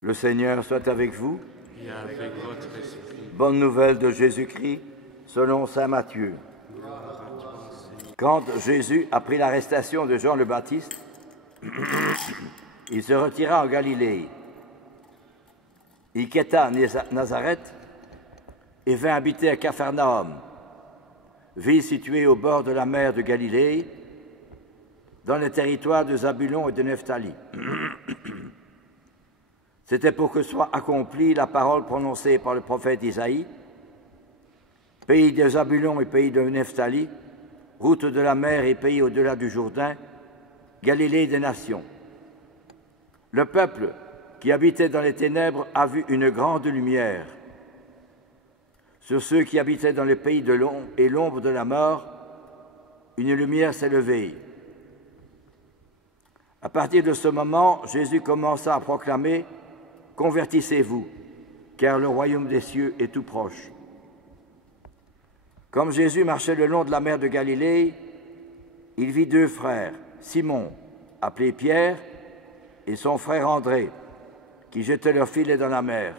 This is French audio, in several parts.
Le Seigneur soit avec vous. Et avec votre esprit. Bonne nouvelle de Jésus-Christ selon saint Matthieu. Quand Jésus a pris l'arrestation de Jean le Baptiste, il se retira en Galilée. Il quitta Nazareth et vint habiter à Capharnaüm, ville située au bord de la mer de Galilée, dans le territoire de Zabulon et de Nephtali. C'était pour que soit accomplie la parole prononcée par le prophète Isaïe. Pays de Zabulon et pays de Nephtali, route de la mer et pays au-delà du Jourdain, Galilée des nations. Le peuple qui habitait dans les ténèbres a vu une grande lumière. Sur ceux qui habitaient dans le pays de l'ombre de la mort, une lumière s'est levée. À partir de ce moment, Jésus commença à proclamer « Convertissez-vous, car le royaume des cieux est tout proche ». Comme Jésus marchait le long de la mer de Galilée, il vit deux frères, Simon, appelé Pierre, et son frère André, qui jetaient leurs filets dans la mer,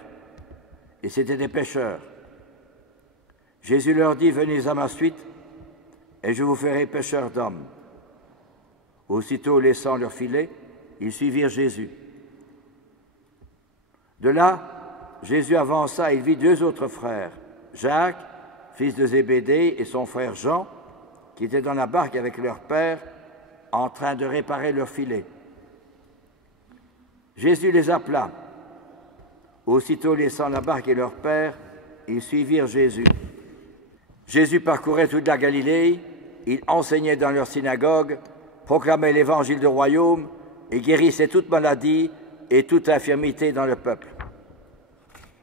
et c'étaient des pêcheurs. Jésus leur dit « Venez à ma suite, et je vous ferai pêcheurs d'hommes ». Aussitôt laissant leurs filets, ils suivirent Jésus. De là, Jésus avança et il vit deux autres frères, Jacques, fils de Zébédée, et son frère Jean, qui étaient dans la barque avec leur père, en train de réparer leurs filets. Jésus les appela. Aussitôt laissant la barque et leur père, ils suivirent Jésus. Jésus parcourait toute la Galilée, il enseignait dans leur synagogue, proclamait l'évangile du royaume et guérissait toute maladie et toute infirmité dans le peuple.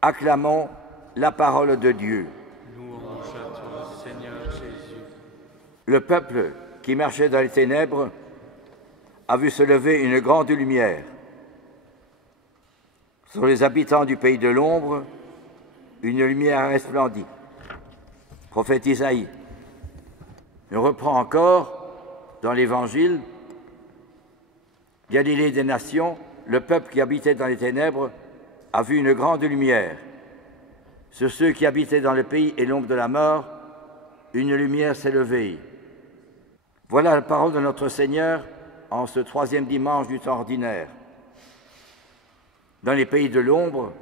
Acclamons la parole de Dieu. Louange à toi, Seigneur Jésus. Le peuple qui marchait dans les ténèbres a vu se lever une grande lumière. Sur les habitants du pays de l'ombre, une lumière resplendit. Prophète Isaïe nous reprend encore dans l'Évangile, Galilée des nations, le peuple qui habitait dans les ténèbres a vu une grande lumière. Sur ceux qui habitaient dans le pays et l'ombre de la mort, une lumière s'est levée. Voilà la parole de notre Seigneur en ce troisième dimanche du temps ordinaire. Dans les pays de l'ombre,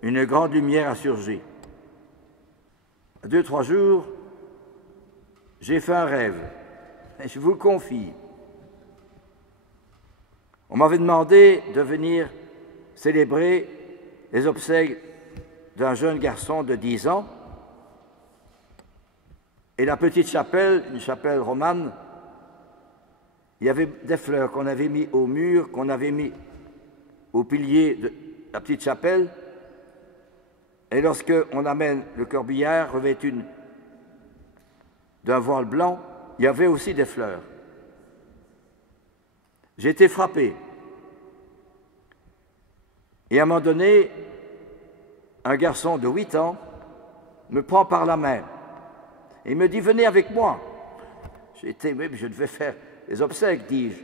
une grande lumière a surgi. À 2-3 jours, j'ai fait un rêve, et je vous le confie. On m'avait demandé de venir célébrer les obsèques d'un jeune garçon de 10 ans. Et la petite chapelle, une chapelle romane, il y avait des fleurs qu'on avait mis au mur, qu'on avait mis au pilier de la petite chapelle. Et lorsqu'on amène le corbillard revêtu d'un voile blanc, il y avait aussi des fleurs. J'ai été frappé. Et à un moment donné, un garçon de 8 ans me prend par la main et me dit « Venez avec moi ». J'ai été, mais je devais faire les obsèques, dis-je.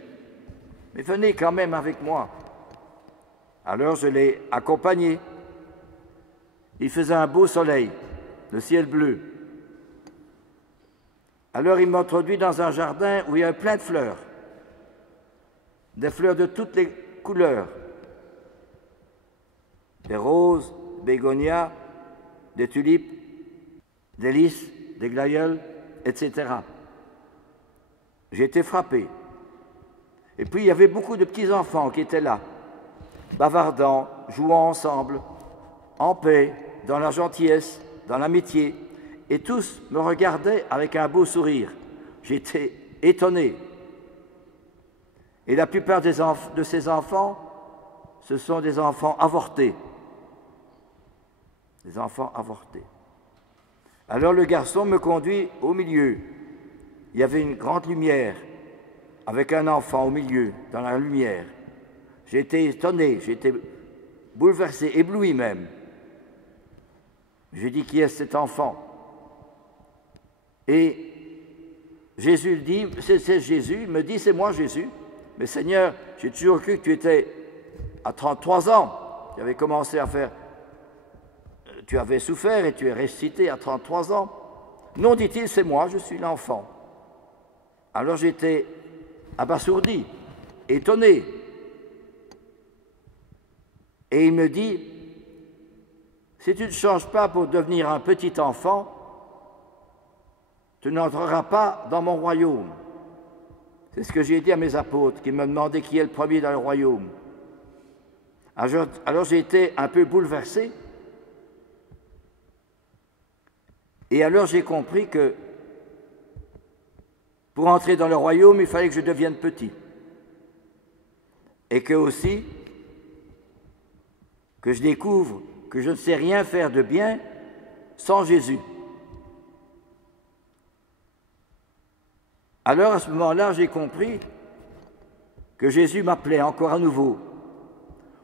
Mais venez quand même avec moi. Alors je l'ai accompagné. Il faisait un beau soleil, le ciel bleu. Alors il m'a introduit dans un jardin où il y avait plein de fleurs. Des fleurs de toutes les couleurs. Des roses, bégonias, des tulipes, des lys, des glaïeuls, etc. J'ai été frappé. Et puis il y avait beaucoup de petits-enfants qui étaient là, bavardant, jouant ensemble, en paix, dans la gentillesse, dans l'amitié, et tous me regardaient avec un beau sourire. J'étais étonné. Et la plupart de ces enfants, ce sont des enfants avortés. Des enfants avortés. Alors le garçon me conduit au milieu. Il y avait une grande lumière, avec un enfant au milieu, dans la lumière. J'ai été étonné, j'ai été bouleversé, ébloui même. J'ai dit, qui est cet enfant? Et Jésus dit, c'est Jésus, il me dit, c'est moi Jésus. Mais Seigneur, j'ai toujours cru que tu étais à 33 ans. tu avais commencé à faire, tu avais souffert et tu es ressuscité à 33 ans. Non, dit-il, c'est moi, je suis l'enfant. Alors j'étais abasourdi, étonné. Et il me dit, si tu ne changes pas pour devenir un petit enfant, tu n'entreras pas dans mon royaume. C'est ce que j'ai dit à mes apôtres qui me demandaient qui est le premier dans le royaume. Alors j'ai été un peu bouleversé. Et alors j'ai compris que pour entrer dans le royaume, il fallait que je devienne petit. Et que aussi, que je découvre que je ne sais rien faire de bien sans Jésus. Alors à ce moment-là, j'ai compris que Jésus m'appelait encore à nouveau.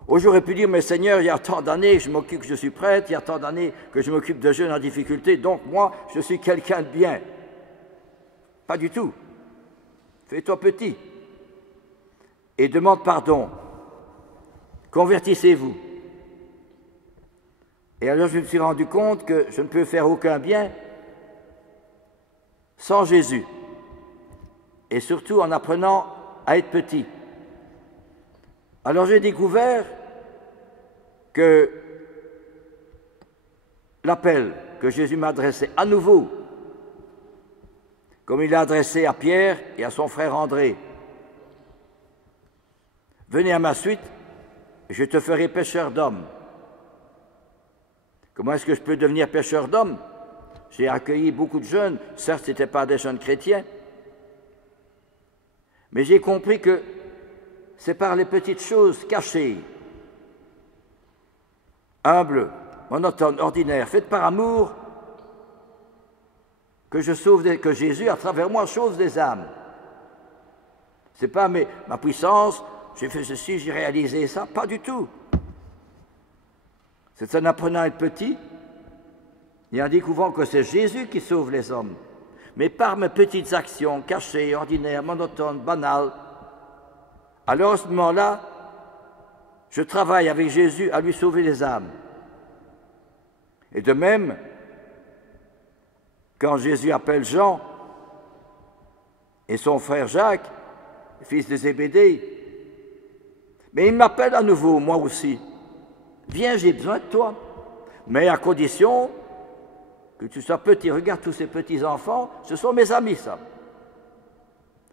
Oh, j'aurais pu dire, mais Seigneur, il y a tant d'années que je m'occupe, que je suis prêtre, il y a tant d'années que je m'occupe de jeunes en difficulté, donc moi, je suis quelqu'un de bien. Pas du tout. Fais-toi petit et demande pardon. Convertissez-vous. Et alors je me suis rendu compte que je ne peux faire aucun bien sans Jésus. Et surtout en apprenant à être petit. Alors j'ai découvert que l'appel que Jésus m'adressait à nouveau, comme il l'a adressé à Pierre et à son frère André, venez à ma suite, je te ferai pêcheur d'hommes. Comment est-ce que je peux devenir pêcheur d'hommes? J'ai accueilli beaucoup de jeunes, certes ce n'étaient pas des jeunes chrétiens, mais j'ai compris que c'est par les petites choses cachées, humbles, monotones, ordinaires, faites par amour, que Jésus, à travers moi, sauve des âmes. Ce n'est pas ma puissance, j'ai fait ceci, j'ai réalisé ça, pas du tout. C'est en apprenant à être petit et en découvrant que c'est Jésus qui sauve les hommes. Mais par mes petites actions cachées, ordinaires, monotones, banales, alors à ce moment-là, je travaille avec Jésus à lui sauver les âmes. Et de même, quand Jésus appelle Jean et son frère Jacques, fils de Zébédée, mais il m'appelle à nouveau, moi aussi. Viens, j'ai besoin de toi, mais à condition que tu sois petit. Regarde tous ces petits-enfants, ce sont mes amis, ça.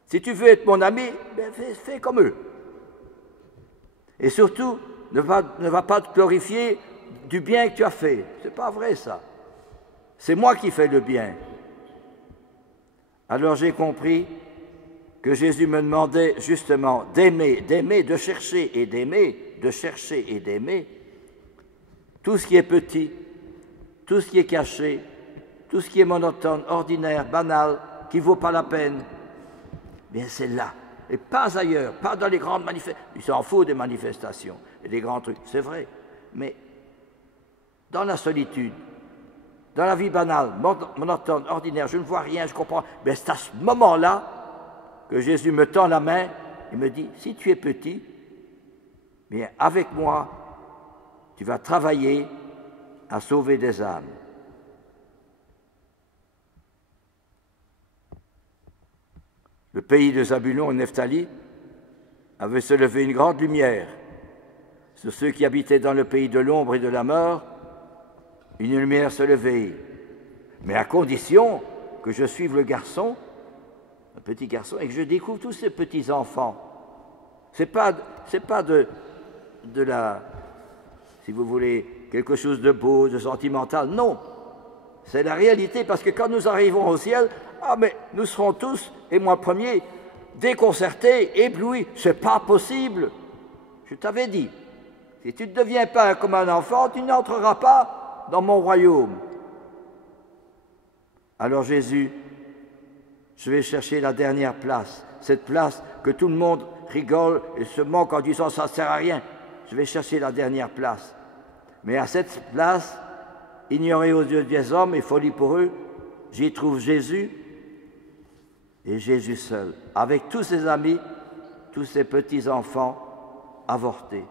Si tu veux être mon ami, ben fais comme eux. Et surtout, ne va pas te glorifier du bien que tu as fait. Ce n'est pas vrai, ça. C'est moi qui fais le bien. Alors j'ai compris que Jésus me demandait justement d'aimer, de chercher et d'aimer, tout ce qui est petit, tout ce qui est caché, tout ce qui est monotone, ordinaire, banal, qui ne vaut pas la peine. Bien, c'est là, et pas ailleurs, pas dans les grandes manifestations. Il s'en fout des manifestations et des grands trucs, c'est vrai. Mais dans la solitude, dans la vie banale, monotone, ordinaire, je ne vois rien, je comprends. Mais c'est à ce moment-là que Jésus me tend la main et me dit, si tu es petit, bien avec moi, tu vas travailler à sauver des âmes. Le pays de Zabulon et Nephtali avait se levé une grande lumière. Sur ceux qui habitaient dans le pays de l'ombre et de la mort, une lumière se levait, mais à condition que je suive le garçon, un petit garçon, et que je découvre tous ces petits enfants. C'est pas de la, si vous voulez, quelque chose de beau, de sentimental. Non, c'est la réalité, parce que quand nous arrivons au ciel, mais nous serons tous, et moi le premier, déconcertés, éblouis. C'est pas possible. Je t'avais dit, si tu ne deviens pas comme un enfant, tu n'entreras pas dans mon royaume. Alors Jésus, je vais chercher la dernière place, cette place que tout le monde rigole et se moque en disant ça ne sert à rien. Je vais chercher la dernière place. Mais à cette place, ignorée aux yeux des hommes et folie pour eux, j'y trouve Jésus et Jésus seul, avec tous ses amis, tous ses petits-enfants avortés.